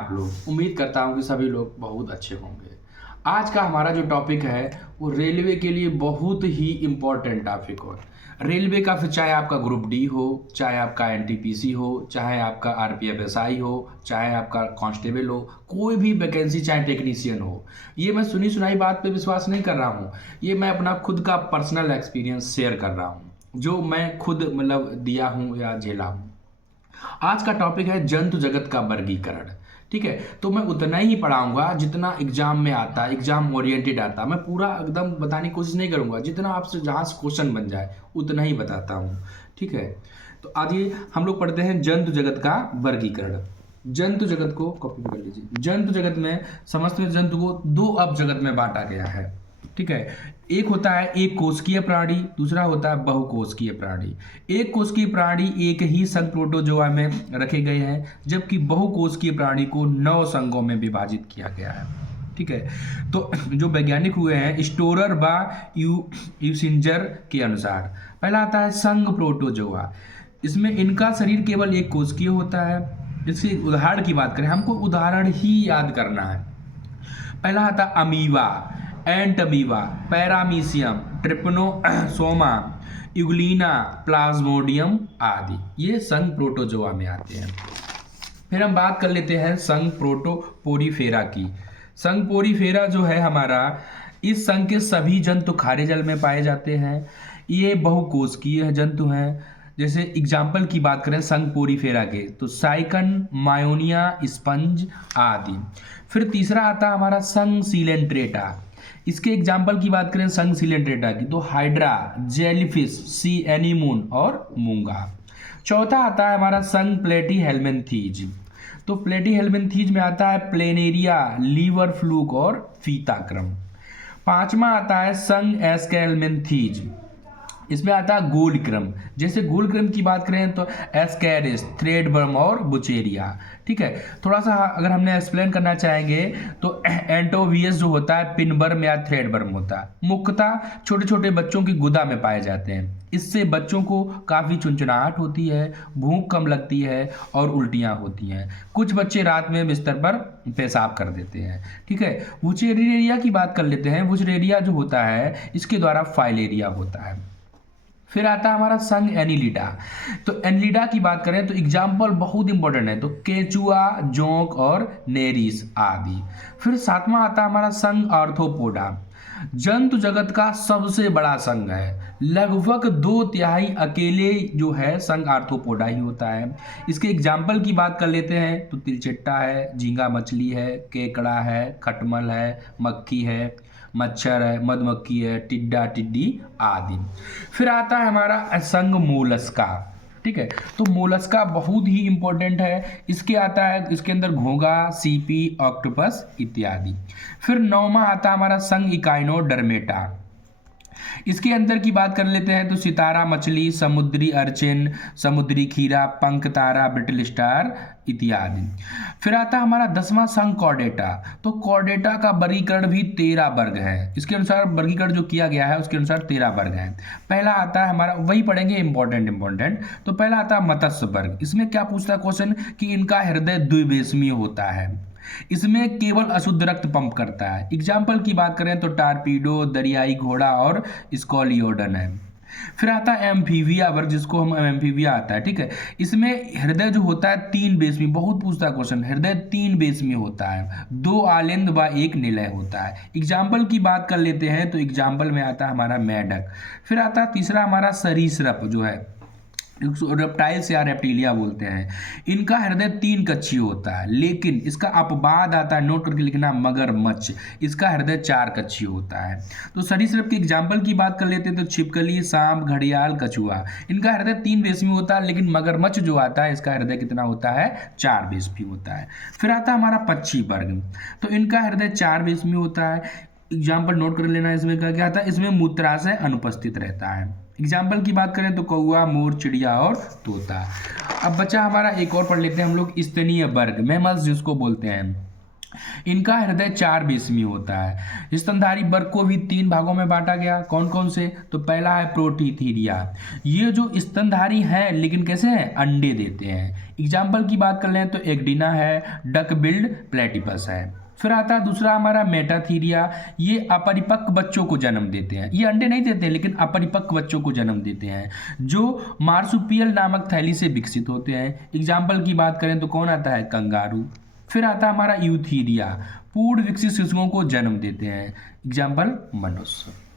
आप लोग? उम्मीद करता हूँ कि सभी लोग बहुत अच्छे होंगे। आज का हमारा जो टॉपिक है वो रेलवे के लिए बहुत ही इम्पोर्टेंट टॉपिक हो। रेलवे का फिर चाहे आपका ग्रुप डी हो, चाहे आपका एनटीपीसी हो, चाहे आपका आरपीएफ एसआई हो, चाहे आपका कांस्टेबल हो, कोई भी वैकेंसी चाहे टेक्नीशियन हो। ये मैं सुनी सुनाई बात पे विश्वास नहीं कर रहा हूँ। ये मैं अपना खुद का पर्सनल एक्सपीरियंस शेयर कर रहा हूँ, जो मैं खुद मतलब दिया हूँ या झेला हूँ। आज का टॉपिक है जंतु जगत का वर्गीकरण। ठीक है, तो मैं उतना ही पढ़ाऊंगा जितना एग्जाम में आता है, एग्जाम ओरिएंटेड आता है। मैं पूरा एकदम बताने की कोशिश नहीं करूंगा, जितना आपसे जहाँ से क्वेश्चन बन जाए उतना ही बताता हूँ। ठीक है, तो आज ये हम लोग पढ़ते हैं जंतु जगत का वर्गीकरण। जंतु जगत को कॉपी कर लीजिए। जंतु जगत में समस्त जंतु को दो अप जगत में बांटा गया है। ठीक है, एक होता है एक कोशिकीय प्राणी, दूसरा होता है बहुकोशिकीय प्राणी। एक कोशिकीय प्राणी एक ही संघ प्रोटोजोआ में रखे गए हैं, जबकि बहुकोशिकीय प्राणी को 9 संघों में विभाजित किया गया है। ठीक है, तो जो वैज्ञानिक हुए हैं स्टोरर व यूसिंजर के अनुसार, पहला आता है संघ प्रोटोजोआ। इसमें इनका शरीर केवल एक कोशिकीय होता है। इसके उदाहरण की बात करें, हमको उदाहरण ही याद करना है। पहला आता amoeba, Entamoeba, paramecium, trypanosoma, Euglena, Plasmodium आदि ये संघ प्रोटोजोआ में आते हैं। फिर हम बात कर लेते हैं संघ प्रोटोपोरीफेरा की। संघ पोरीफेरा जो है हमारा, इस संघ के सभी जंतु खारे जल में पाए जाते हैं। ये बहुकोशिकीय जंतु हैं। जैसे एग्जाम्पल की बात करें संघ पोरीफेरा के, तो साइकन, मायोनिया, स्पंज आदि। फिर तीसरा आता है हमारा संघ सिलेंट्रेटा। इसके एग्जाम्पल की बात करें संघ सिलेंट्रेटा की, तो हाइड्रा, जेलीफिश, सी एनीमून और मूंगा। चौथा आता है हमारा संघ प्लेटी हेलमिंथीज। तो प्लेटी हेलमिंथीज में आता है प्लेनेरिया, लीवर फ्लूक और फीताक्रम। पांचवा आता है संघ एस्केलमिंथीज। इसमें आता है गोल्डक्रम। जैसे गोल्डक्रम की बात करें तो एस्कैरिस, थ्रेडवर्म और बुचेरिया। ठीक है, थोड़ा सा अगर हमने एक्सप्लेन करना चाहेंगे तो एंटोवियस जो होता है पिनवर्म या थ्रेडवर्म होता है। मुख्यतः छोटे छोटे बच्चों की गुदा में पाए जाते हैं। इससे बच्चों को काफ़ी चुनचुनाहट होती है, भूख कम लगती है और उल्टियाँ होती हैं। कुछ बच्चे रात में बिस्तर पर पेशाब कर देते हैं। ठीक है, वुचेरिया की बात कर लेते हैं। वुचेरिया जो होता है इसके द्वारा फाइलेरिया होता है। फिर आता है हमारा संघ एनिलिडा। तो एनिलिडा की बात करें तो एग्जाम्पल बहुत इंपॉर्टेंट है, तो केचुआ, जोंक और नेरिस आदि। फिर सातवां आता है हमारा संघ आर्थ्रोपोडा। जंतु जगत का सबसे बड़ा संघ है। लगभग 2/3 अकेले जो है संघ आर्थ्रोपोडा ही होता है। इसके एग्जाम्पल की बात कर लेते हैं तो तिलचट्टा है, झींगा मछली है, केकड़ा है, खटमल है, मक्खी है, मच्छर है, मधुमक्खी है, टिड्डा टिड्डी आदि। फिर आता है हमारा संघ मोलस्का। ठीक है, तो मोलस्का बहुत ही इंपॉर्टेंट है। इसके आता है, इसके अंदर घोंघा, सीपी, ऑक्टोपस इत्यादि। फिर नौवां आता है हमारा संघ इकाइनोडर्मेटा। इसके अंदर की बात कर लेते हैं तो सितारा मछली, समुद्री अर्चिन, समुद्री खीरा, पंख तारा, ब्रिटल स्टार इत्यादि। फिर आता है हमारा 10वां संघ कॉर्डेटा। तो कॉर्डेटा का वर्गीकरण भी 13 वर्ग है। इसके अनुसार वर्गीकरण जो किया गया है उसके अनुसार 13 वर्ग है। पहला आता है हमारा, वही पढ़ेंगे इंपॉर्टेंट। तो पहला आता है मत्स्य वर्ग। इसमें क्या पूछता है क्वेश्चन कि इनका हृदय द्विवेशमीय होता है। इसमें केवल अशुद्ध रक्त पंप करता है। एग्जाम्पल की बात करें तो टारपीडो, दरियाई घोड़ा और स्कॉलियोडन है। फिर आता है एम्फीबिया वर्ग, जिसको हम एम्फीबिया आता है। ठीक है, इसमें हृदय जो होता है 3 बेसमी, बहुत पूछता है क्वेश्चन, हृदय 3 बेसमी होता है, 2 आलिंद व 1 निलय होता है। एग्जाम्पल की बात कर लेते हैं तो एग्जाम्पल में आता है हमारा मेढक। फिर आता है तीसरा हमारा सरीसृप जो है, रेप्टाइल्स या रेप्टिलिया बोलते हैं। इनका हृदय 3 कक्षीय होता है, लेकिन इसका अपवाद आता है, नोट करके लिखना, मगरमच्छ। इसका हृदय 4 कक्षीय होता है। तो सरीसृप के एग्जाम्पल की बात कर लेते हैं तो छिपकली, सांप, घड़ियाल, कछुआ। इनका हृदय 3 बेसमी होता है, लेकिन मगरमच्छ जो आता है इसका हृदय कितना होता है, 4 बेसमी होता है। फिर आता है हमारा पक्षी वर्ग। तो इनका हृदय 4 बेसमी होता है। एग्जाम्पल नोट कर लेना, इसमें क्या आता है, इसमें मूत्राशय अनुपस्थित रहता है। एग्जाम्पल की बात करें तो कौआ, मोर, चिड़िया और तोता। अब बचा हमारा एक और पढ़ लेते हैं हम लोग स्तनीय वर्ग, मैमल्स जिसको बोलते हैं। इनका हृदय 4 बेसमी होता है। स्तनधारी वर्ग को भी 3 भागों में बांटा गया। कौन कौन से? तो पहला है प्रोटीथीरिया। ये जो स्तनधारी हैं लेकिन कैसे हैं? अंडे देते हैं। एग्जाम्पल की बात कर लें तो एक्डिना है, डक बिल्ड प्लेटिपस है। फिर आता है दूसरा हमारा मेटाथीरिया। ये अपरिपक्व बच्चों को जन्म देते हैं। ये अंडे नहीं देते लेकिन अपरिपक्व बच्चों को जन्म देते हैं, जो मार्सुपियल नामक थैली से विकसित होते हैं। एग्जाम्पल की बात करें तो कौन आता है? कंगारू। फिर आता है हमारा यूथीरिया। पूर्ण विकसित शिशुओं को जन्म देते हैं। एग्जाम्पल मनुष्य।